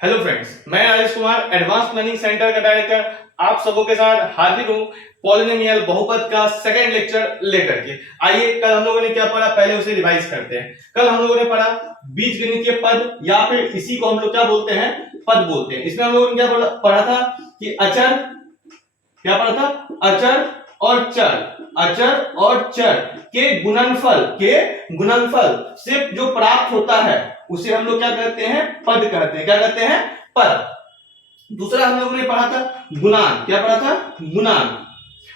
Hello friends, मैं Rajesh Kumar advance planning centre का director आप सबों के साथ हाजिर हूँ पॉलिनोमियल बहुपद का सेकंड लेक्चर लेकर के। आइए, कल हम लोगों ने क्या पढ़ा, पहले उसे रिवाइज करते हैं। कल हम लोगों ने पढ़ा बीजगणितीय पद, या फिर इसी को हम लोग क्या बोलते हैं, पद बोलते हैं। इसमें हम लोगों ने क्या पढ़ा था कि अचर, क्या पढ़ा था, अचर और चर, अचर और चर के गुणनफल से जो प्राप्त होता है उसे हम लोग क्या कहते हैं, पद कहते हैं। क्या कहते हैं, पद। दूसरा हम लोगों ने पढ़ा था गुणांक। क्या पढ़ा था, गुणांक।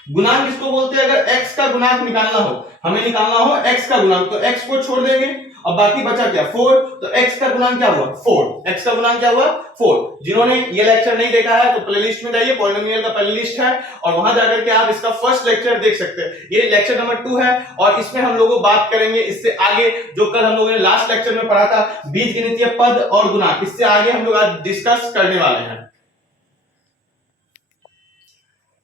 गुणांक किसको बोलते हैं, अगर x का गुणांक निकालना हो, हमें निकालना हो x का गुणांक, तो x को छोड़ देंगे और बाकी बचा क्या, 4। तो x का गुणांक क्या हुआ, 4। x का गुणांक क्या हुआ, 4। जिन्होंने ये लेक्चर नहीं देखा है तो प्लेलिस्ट में जाइए, पॉलिनोमियल का प्लेलिस्ट है और वहां जाकर के आप इसका फर्स्ट लेक्चर देख सकते हैं। ये लेक्चर नंबर 2 है और इसमें हम लोग बात करेंगे इससे आगे जो कल हम लोगों ने लास्ट लेक्चर में पढ़ा था, बीजगणितीय पद और गुणांक। इससे आगे हम लोग आज डिस्कस करने वाले हैं।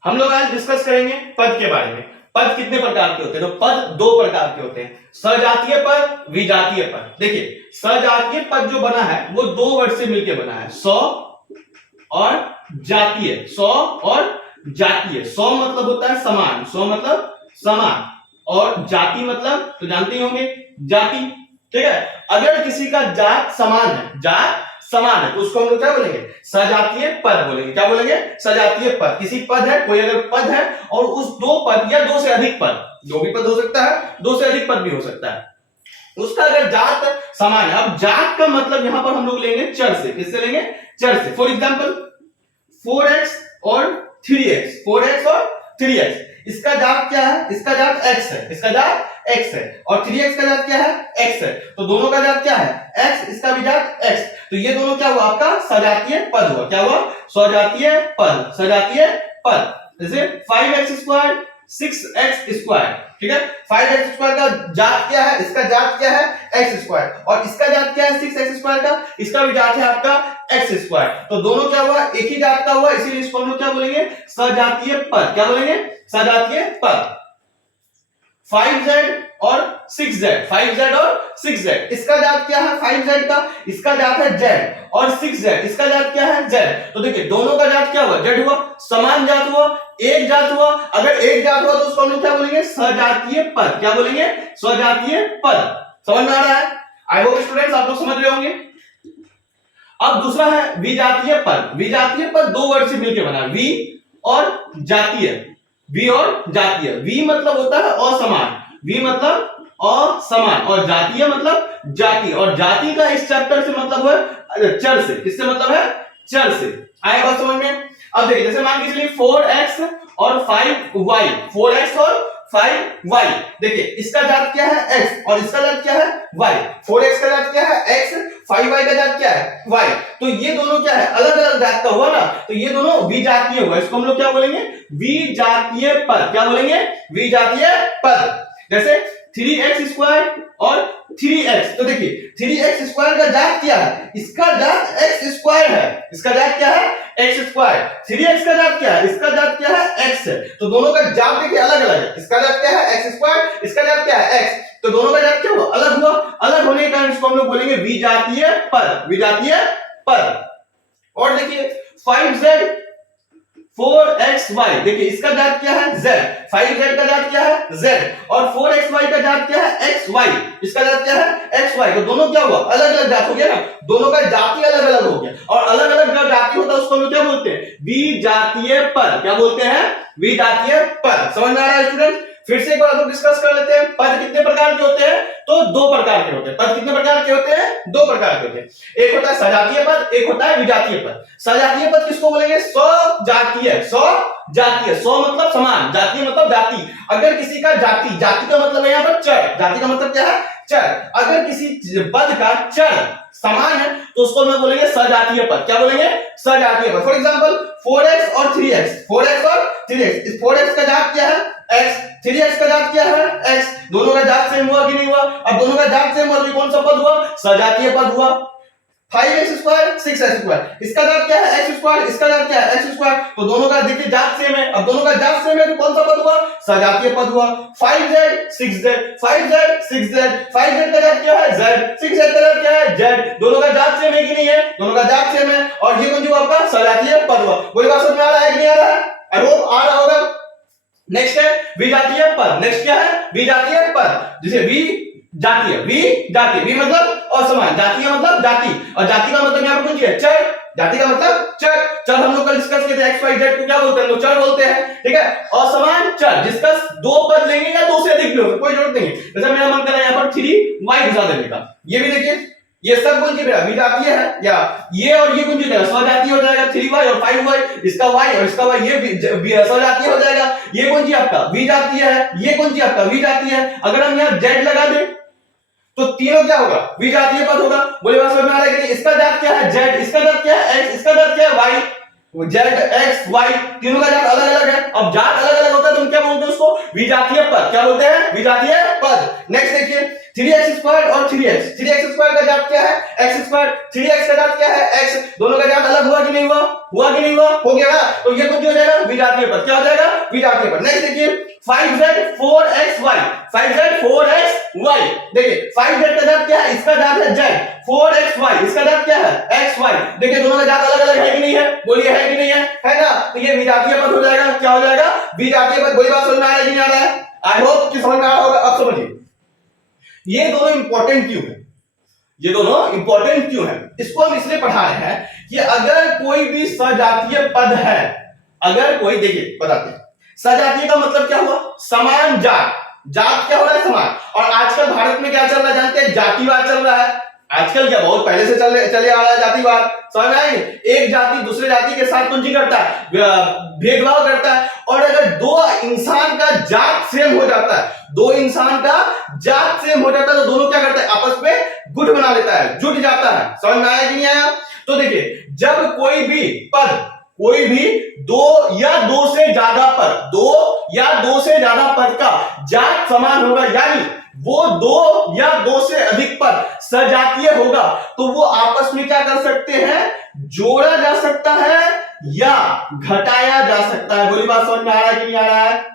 हम लोग आज डिस्कस करेंगे पद के बारे में। पद कितने प्रकार के होते हैं, तो पद 2 प्रकार के होते हैं, सजातीय पद, विजातीय पद। देखिए, सजातीय पद जो बना है वो 2 वर्ड से मिलकर बना है, सौ और जातीय। सौ और जातीय, सौ मतलब होता है समान, सौ मतलब समान, और जाति मतलब तो जानते ही होंगे, जाति। ठीक है, अगर किसी का जात समान है, जात समान है, तो उसको हम लोग क्या बोलेंगे, सजातीय पद बोलेंगे। क्या बोलेंगे, सजातीय पद। किसी पद है, कोई अगर पद है और उस 2 पद या 2 से अधिक पद, जो भी पद हो सकता है, 2 से अधिक पद भी हो सकता है, उसका अगर जात समान है। अब जात का मतलब यहां पर हम लोग लेंगे चर से। किससे लेंगे, चर से। फॉर एग्जांपल 4x और 3x, 4x और 3x, इसका जात क्या है, इसका जात x है, इसका जात x है, और 3x का जात क्या है, x है। तो दोनों का जात क्या है, x, इसका भी जात x। तो ये दोनों क्या हुआ, आपका सजातीय पद हुआ। क्या हुआ, सजातीय पद, सजातीय पद। जैसे 5x² 6x², ठीक है। 5x² का जात क्या है, इसका जात क्या है, x², और इसका जात क्या है 6x² का, इसका भी जात है आपका x²। तो दोनों क्या हुआ, एक ही जात का हुआ, इसीलिए इसको हम लोग क्या बोलेंगे, सजातीय पद। क्या बोलेंगे, सजातीय पद। 5z और 6z, 5z और 6z, इसका जात क्या है 5z का, इसका जात है z, और 6z, इसका जात क्या है z। तो देखिए, दोनों का जात क्या हुआ, z हुआ, समान जात हुआ, एक जात हुआ। अगर एक जात हुआ तो उसको हम लोग क्या बोलेंगे, सजातीय पद। क्या बोलेंगे, सजातीय पद। समझ में आ रहा है? आई होप स्टूडेंट्स आप लोग समझ रहे होंगे। अब दूसरा है विजातीय पद। विजातीय पद 2 वर्ड से मिलकर बना, वि और जातीय। वी और जातीय। वी मतलब होता है असमान, वी मतलब असमान, और जातीय मतलब जाति, और जाति का इस चैप्टर से मतलब है चर से। किससे मतलब है, चर से। आया बात समझ में? अब देखिए, जैसे मान के चलिए 4x और 5y, 4x और 5y, देखिए इसका जात क्या है x और इसका जात क्या है y। 4x का जात क्या है x, 5y का जात क्या है y। तो ये दोनों क्या है, अलग अलग जात का हुआ ना, तो ये दोनों विजातीय हुआ। इसको हम लोग क्या बोलेंगे, विजातीय पद। क्या बोलेंगे, विजातीय पद। जैसे 3x² और 3x, तो देखिए 3x² का जात क्या है, इसका जात x² है, इसका जात क्या है x²। 3x का जात क्या है, इसका जात क्या है x है। तो दोनों का जात देखिए अलग अलग है, इसका जात क्या है x², इसका जात क्या है x। तो दोनों का जात क्या हुआ, अलग हुआ। अलग होने के कारण इसको हम लोग बोलेंगे विजातीय पद, विजातीय पद। और देखिए 5z 4xy, देखिए इसका जात क्या है z, 5z का जात क्या है z, और 4xy का जात क्या है xy, इसका जात क्या है xy। तो दोनों क्या हुआ, अलग अलग जात हो गया ना, दोनों का जाति अलग अलग हो गया। और अलग अलग जो जाति होता है उसको हम क्या बोलते हैं, विजातीय पद। क्या बोलते हैं, विजातीय पद। समझ में आ रहा है स्टूडेंट? फिर से एक बार हम डिस्कस कर लेते हैं, पद कितने प्रकार के होते हैं, तो 2 प्रकार के होते हैं। पद कितने प्रकार के होते हैं, 2 प्रकार के होते हैं। एक होता है सजातीय पद, एक होता है विजातीय पद। सजातीय पद किसको बोलेंगे, स्वजातीय। स्वजातीय, स्व मतलब समान, जातीय मतलब जाति। अगर किसी का जाति, जाति का मतलब है यहाँ पर चर, जाति का मतलब क्या है, चर। अगर किसी पद का चर समान है तो उसको हम बोलेंगे सजातीय पद। क्या बोलेंगे, सजातीय पद। फॉर एग्जांपल 4x और 3x, 4x और 3x, इस 4x का जात क्या है x, 3x का जात क्या है x। दोनों का जात सेम हुआ कि नहीं हुआ? अब दोनों का जात सेम हुआ तो कौन सा पद हुआ, सजातीय पद हुआ। 5x² 6x², इसका जात क्या है x², इसका जात क्या है x²। तो दोनों का देखिए जात सेम है। अब दोनों का जात सेम है तो कौन सा पद हुआ, सजातीय पद हुआ। 5z 6z, 5z 6z, 5z का जात क्या है z, 6z का जात क्या है z। दोनों का जात सेम है कि नहीं है, दोनों का जात सेम है। हुआ आपका? सजातीय पद हुआ। बोलिए बात समझ में आ रहा है कि नहीं आ रहा है? आई होप आ रहा होगा। नेक्स्ट है विजातीय पद। नेक्स्ट क्या है? विजातीय पद। जैसे वी मतलब असमान, जातीय मतलब जाति, और जाति का मतलब यहाँ पर कौन सी है? चर। जाति का मतलब चर। चर हम लोग कल डिस्कस किए थे, एक्स वाई जेड को क्या बोलते हैं? लोग चर बोलते हैं, ठीक है। असमान चर जिसका दो पद लेंगे या दो से अधिक भी हो, कोई जरूरत नहीं है। जैसे मेरा मन कर रहा है यहाँ पर 3y घुसा देने का, ये भी देखिए ये सब कौन सी विजातीय है, या ये और ये कौन सी सजातीय हो जाएगा, 3y और 5y, इसका y और इसका y ये सजातीय हो जाएगा। ये कौन सी आपका विजातीय है, ये कौन सी आपका विजातीय है। अगर हम यहाँ z लगा दें तो तीनों क्या होगा? विजातीय पद होगा। बोले बात समझ में आ रहा है कि नहीं? इसका जात क्या है? z, इसका जात क्या है? x, इसका जात क्या है? y। z, x, y तीनों का जात अलग अलग है। अब जात अलग अलग होता है तो हम क्या बोलते हैं उसको? विजातीय पद। क्या बोलते हैं? विजातीय पद। नेक्स्ट देखिए 3x² और 3x। 3x² का जात क्या है? x²। 3x का जात क्या है? x। दोनों का जात अलग हुआ कि नहीं हुआ? हुआ कि नहीं हुआ? हो गया ना। तो ये कुछ हो जाएगा विजातीय पद। क्या हो जाएगा? विजातीय पद। नेक्स्ट देखिए 5z 4xy। 5z 4xy देखिए 5z का जात क्या है? इसका जात है z। 4xy इसका जात क्या है? xy। देखिए दोनों का जात अलग अलग है कि नहीं है? बोलिए है कि नहीं है? है ना। तो ये विजातीय पद हो जाएगा। क्या हो जाएगा? विजातीय पद। कोई बात समझ में आ रहा है कि नहीं आ रहा है? आई होप कि समझ में आ रहा होगा। अब समझिए ये दोनों इंपॉर्टेंट क्यों है? ये दोनों इंपॉर्टेंट क्यों है? इसको हम इसलिए पढ़ा रहे हैं कि अगर कोई भी सजातीय पद है, अगर कोई, देखिए बताते हैं, सजातीय का मतलब क्या हुआ? समान जात। जात क्या हो रहा है? समान। और आजकल भारत में क्या चल रहा है जानते हैं? जातिवाद चल रहा है। आजकल क्या, बहुत पहले से चले आ रहा है जातिवाद। समझ आए? एक जाति दूसरे जाति के साथ कौन सी करता है? भेदभाव करता है। और अगर दो इंसान का जात सेम हो जाता है, दो इंसान का जात सेम हो जाता है, तो दोनों क्या करते हैं? आपस में गुट बना लेता है, जुट जाता है। समझ में आया कि नहीं आया? तो देखिए जब कोई भी पद, कोई भी दो या दो से ज्यादा पद, दो या दो से ज्यादा पद का जात समान होगा, यानी वो दो या दो से अधिक पद सजातीय होगा, तो वो आपस में क्या कर सकते हैं? जोड़ा जा सकता है या घटाया जा सकता है। बोली बात समझ में आ रहा है कि नहीं आ रहा है?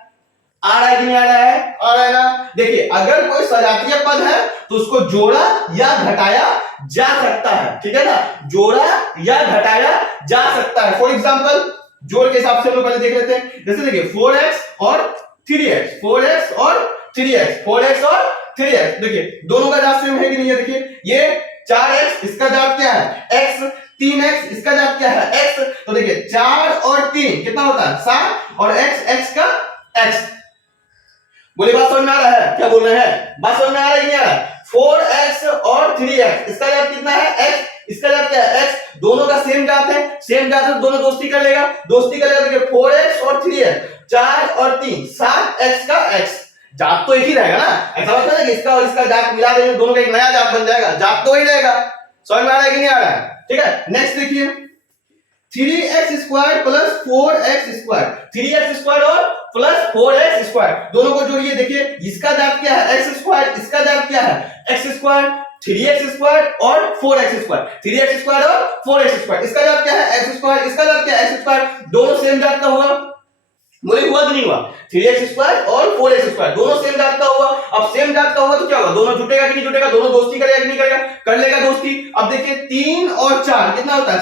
आ रहा है कि नहीं आ रहा है? आ रहा है ना। देखिए अगर कोई सजातीय पद है तो उसको जोड़ा या घटाया जा सकता है, ठीक है ना। जोड़ा या घटाया जा सकता है। फॉर एग्जांपल जोड़ के हिसाब से हम लोग पहले देख लेते हैं। जैसे देखिए 4x और 3x, 4x और 3x, 4x और 3x। देखिए दोनों का जात सेम है कि नहीं है? देखिए ये 4x इसका जात क्या है? x। 3x इसका जात क्या है? x। तो देखिए 4 और 3 कितना होता है? 7, और x का x। बोले बात समझ में आ रहा है? क्या बोल रहे हैं? बात समझ में आ रहा है कि नहीं आ रहा है? 4x और 3x इसका जात कितना है? x। इसका जात क्या है? x। दोनों का सेम जात है, सेम जात है तो दोनों दोस्ती कर लेगा, दोस्ती कर लेगा। देखिए 4x और 3x, 4 और 3, 7x का x। जात तो एक ही रहेगा ना। ऐसा बात है कि इसका और इसका जात मिला देंगे, दोनों का एक नया जात बन जाएगा, जात तो वही रहेगा। समझ में आ रहा है कि नहीं आ रहा है? ठीक है। नेक्स्ट देखिए 3x² प्लस 4x², 3x² और प्लस 4x², दोनों को जोड़िए। देखिए इसका जात क्या है? x², इसका जात क्या है? x², 3x² और 4x², 3x² और 4x², इसका जात क्या है? x², इसका जात क्या है? x², दोनों सेम जात का हुआ। बोले हुआ कि नहीं हुआ? 3x² और 4x² दोनों सेम जात का हुआ। अब सेम जात का हुआ तो क्या होगा? दोनों जुटेगा कि नहीं जुटेगा? दोनों दोस्ती करेगा कि नहीं करेगा? कर लेगा दोस्ती। अब देखिए 3 और 4 कितना होता है?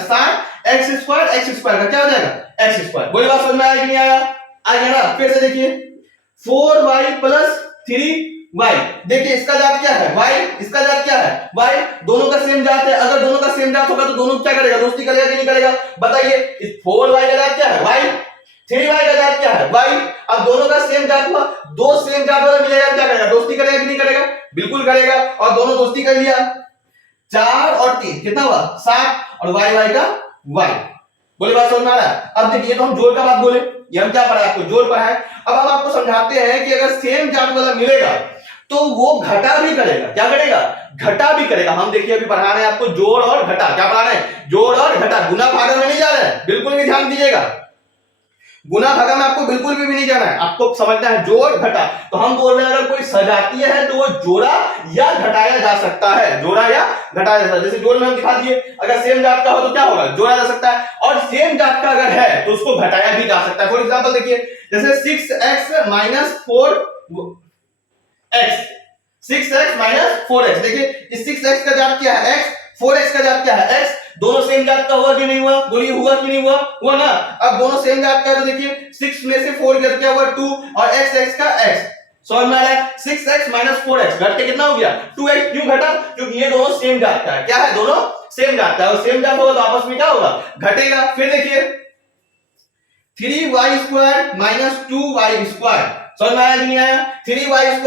7x² x² का क्या हो जाएगा? x²। बोले बात समझ में आया कि नहीं आया? आ गया ना। फिर से देखिए 4y प्लस 3y, देखिए इसका जात क्या है? y। इसका जात क्या है? y। दोनों का सेम जात है। अगर दोनों का सेम जात होगा तो दोनों क्या करेगा? दोस्ती करेगा कि नहीं करेगा? बताइए। इस 4y का जात क्या है? y। 3y का जात क्या है? y। अब दोनों का सेम जात हुआ, दो सेम जात वाला मिलेगा, क्या करेगा? दोस्ती करेगा कि नहीं करेगा? बिल्कुल करेगा। और दोनों दोस्ती कर लिया। 4 और 3 कितना हुआ? 7, और y का y। बोले बात समझ में आ रहा है? अब देखिए तो हम जोड़ का बात बोले, ये हम क्या पढ़ा है? आपको जोड़ पढ़ा है। अब हम आपको समझाते हैं कि अगर सेम जात वाला मिलेगा तो वो घटा भी करेगा। क्या करेगा? घटा भी करेगा। हम देखिए अभी पढ़ा रहे हैं आपको जोड़ और घटा। क्या पढ़ा रहे हैं? जोड़ और घटा। गुना भागा में नहीं जा रहे हैं, बिल्कुल भी ध्यान दीजिएगा। गुना भागा में आपको बिल्कुल भी नहीं जाना है, आपको समझना है जोड़ घटा। तो हम बोल रहे हैं अगर कोई सजातीय है तो वो जोड़ा या घटाया जा सकता है, जोड़ा या घटाया जा सकता है। जैसे जोड़ में हम दिखा दिए, अगर सेम जात का हो तो क्या होगा? जोड़ा जा सकता है। और सेम जात का अगर है तो उसको घटाया भी जा सकता है। फॉर एग्जांपल देखिए जैसे 6x minus 4x, 6x minus 4x। देखिए इस 6x का जात क्या है? x, 4x का जात क्या है x, दोनों सेम जात का हुआ कि नहीं हुआ, बोलिए हुआ कि नहीं हुआ, हुआ ना। अब दोनों सेम जात का है तो देखिए 6 में से 4 गया क्या हुआ 2 और x का x, समझ में आ रहा है। 6x - 4x घट के कितना हो गया 2x, क्यों घटा, क्योंकि ये दोनों सेम जात का है, क्या है दोनों सेम जात का है, और सेम जात होगा तो आपस में क्या होगा घटेगा। फिर देखिए 3y² - 2y², समझ में आया कि नहीं आया, 3y²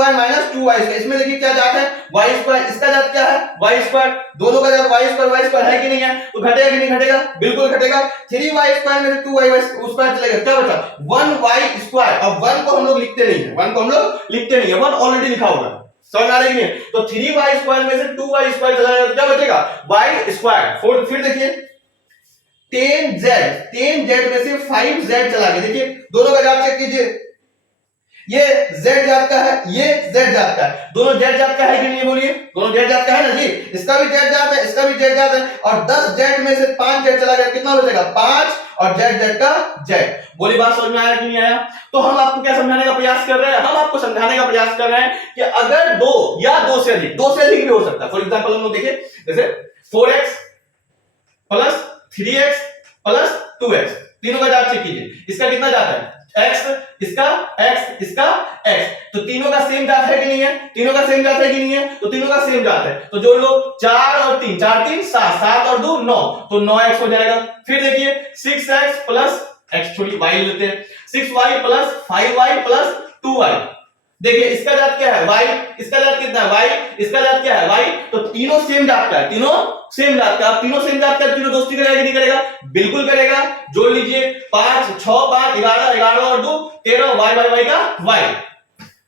- 2y², इसमें देखिए क्या जात है y², इसका जात क्या है y², दोनों का जात y² है कि नहीं है, तो घटेगा कि नहीं घटेगा, बिल्कुल घटेगा। 3y² में 2y² चलेगा, क्या बचा 1y², और 1 को हम लोग लिखते नहीं है, 1 को हम लोग लिखते नहीं है, 1 ऑलरेडी लिखा होगा, समझ आ रही है। तो 3y² में से 2y² चला जाएगा तो क्या बचेगा y²। फिर देखिए 10z में से 5z चला गया, देखिए दोनों का जात चेक कीजिए, ये z जात का है, ये z जात का है, दोनों z जात का है कि नहीं, बोलिए दोनों z जात का है ना जी, इसका भी z जात है, इसका भी z जात है, और 10z में से 5z चला गया, कितना बचेगा 5, और z का z। बोली बात समझ में आया कि नहीं आया। तो हम आपको क्या समझाने का प्रयास कर रहे हैं, हम आपको समझाने का प्रयास कर रहे हैं कि अगर दो या दो से अधिक भी हो सकता है। फॉर एग्जांपल हम लोग देखिए जैसे 4x plus 3x plus 2x, तीनों का जात चेक कीजिए, इसका कितना जाता है x, इसका x, इसका x, तो तीनों का सेम जात है कि नहीं है, तीनों का सेम जात है कि नहीं है, तो तीनों का सेम जात है, तो जोड़ लो 4 और 3, 4 3 7, 7 और 2 9, तो 9x हो जाएगा। फिर देखिए 6x प्लस x छोड़ी y लेते हैं, 6y plus 5y plus 2y, देखिए इसका जात क्या है y, इसका जात कितना है y, इसका जात क्या है y, तो तीनों सेम जात का है, तीनों सेम जात का, तीनों सेम जात का, तीनों दोस्ती करेगा कि नहीं करेगा, बिल्कुल करेगा। जोड़ लीजिए 5 6 5 11 11 और 2 13, y का y।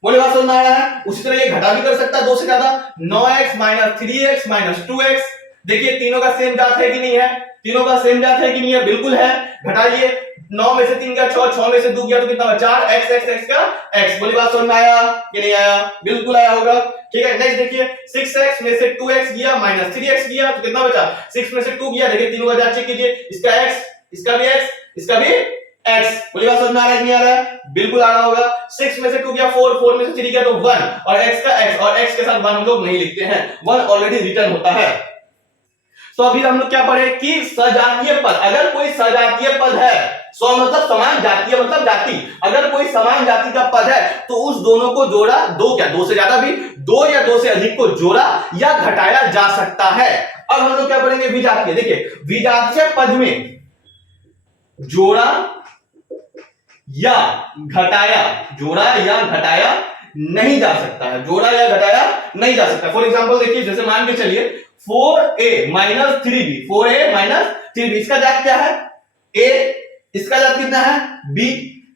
बोले बात समझ में आ रहा है। उसी तरह ये घटा भी कर सकता है 2 से ज्यादा, 9x - 3x - 2x, देखिए तीनों का सेम जात है कि नहीं है, तीनों का सेम जात है कि नहीं है, बिल्कुल है। घटाइए 9 में से 3 गया 6, 6 में से 2 गया तो कितना बचा 4, x का x। बोली बात समझ में आया कि नहीं आया, बिल्कुल आया होगा, ठीक है। नेक्स्ट देखिए 6x में से 2x गया - 3x गया तो कितना बचा 6 में से 2 गया, देखिए तीनों का जात चेक कीजिए, इसका x, इसका भी x, इसका भी x। बोली बात समझ में आ रहा है कि नहीं आ रहा है, बिल्कुल आ रहा होगा। 6 में से 2 गया 4, 4 में से 3 गया तो 1, और x का x, और x के साथ 1 हम लोग नहीं लिखते हैं, 1 ऑलरेडी रिटर्न होता है। तो अभी हम लोग क्या पढ़े कि सजातीय पद, अगर कोई सजातीय पद है, सौ मतलब समान, जातीय मतलब जाति, अगर कोई समान जाति का पद है तो उस दोनों को जोड़ा, दो क्या दो से ज्यादा भी, दो या दो से अधिक को जोड़ा या घटाया जा सकता है। अब हम लोग क्या पढ़ेंगे विजातीय, देखिए विजातीय पद में जोड़ा या घटाया, जोड़ा या घटाया नहीं जा सकता है, जोड़ा या घटाया नहीं जा सकता। फॉर एग्जांपल देखिए जैसे मान के चलिए 4a - 3b, 4a - 3b, इसका जात क्या है a, इसका जात कितना है b,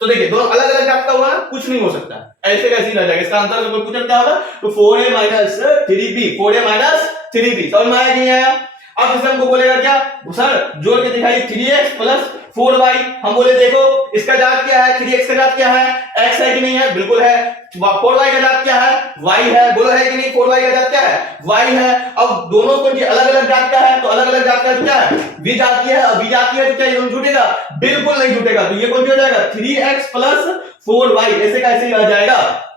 तो देखिए दोनों अलग अलग जात का हुआ ना, कुछ नहीं हो सकता, ऐसे कैसे रह जाएगा, इसका आंसर कोई पूछे क्या होगा, तो 4a - 3b, 4a - 3b, समझ में आया कि नहीं आया। अब इसे हमको बोलेगा क्या सर जोड़ के दिखाइए 3x प्लस 4y, हम बोले देखो इसका जात क्या है, 3x का जात क्या है x है कि नहीं है, बिल्कुल है। 4y का जात क्या है y है, बोलो है कि नहीं, 4y का जात क्या है y है। अब दोनों को अलग अलग जात का है तो अलग अलग जात का क्या है विजातीय है, विजातीय है तो क्या ये जुटेगा, बिल्कुल नहीं जुटेगा, तो ये कौन सी हो जाएगा 3x प्लस 4y, ऐसे कैसे ही रह जाएगा।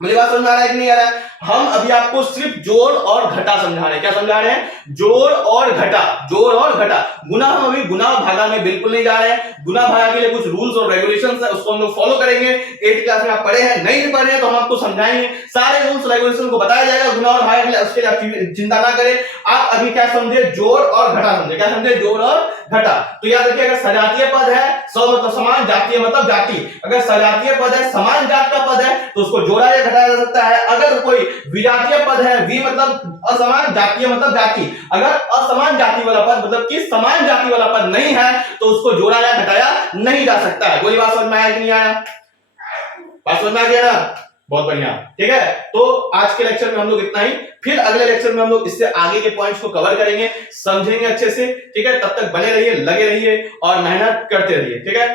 मुझे बात समझ में आ रहा है कि नहीं आ रहा है। हम अभी आपको सिर्फ जोड़ और घटा समझा रहे हैं, क्या समझा रहे हैं, जोड़ और घटा, जोड़ और घटा। गुना हम अभी गुना और भागा में बिल्कुल नहीं जा रहे हैं, गुना भागा के लिए कुछ रूल्स और रेगुलेशंस है, उसको हम लोग फॉलो करेंगे। 8th क्लास में आप पढ़े हैं, नहीं भी पढ़े हैं तो हम आपको समझाएंगे, सारे रूल्स रेगुलेशन को बताया जाएगा गुना और भागा के लिए, उसके लिए आप चिंता ना करें। आप अभी क्या समझे, जोड़ और घटा समझे, क्या समझे, जोड़ और घटा। तो याद रखिए अगर सजातीय पद है, सौ मतलब समान, जातीय मतलब जाति, अगर सजातीय पद है, समान जात का पद है तो उसको जोड़ा या घटाया जा सकता है। अगर कोई विजातीय पद है, वि मतलब असमान, जातीय मतलब जाति, अगर असमान जाति वाला पद मतलब कि समान जाति वाला पद नहीं है तो उसको जोड़ा या घटाया नहीं जा सकता है। बोली बात समझ में आया कि नहीं आया, बात समझ में आ गया ना, बहुत बढ़िया, ठीक है। तो आज के लेक्चर में हम लोग इतना ही, फिर अगले लेक्चर में हम लोग इससे आगे के पॉइंट्स को कवर करेंगे, समझेंगे अच्छे से, ठीक है। तब तक बने रहिए, लगे रहिए और मेहनत करते रहिए, ठीक है।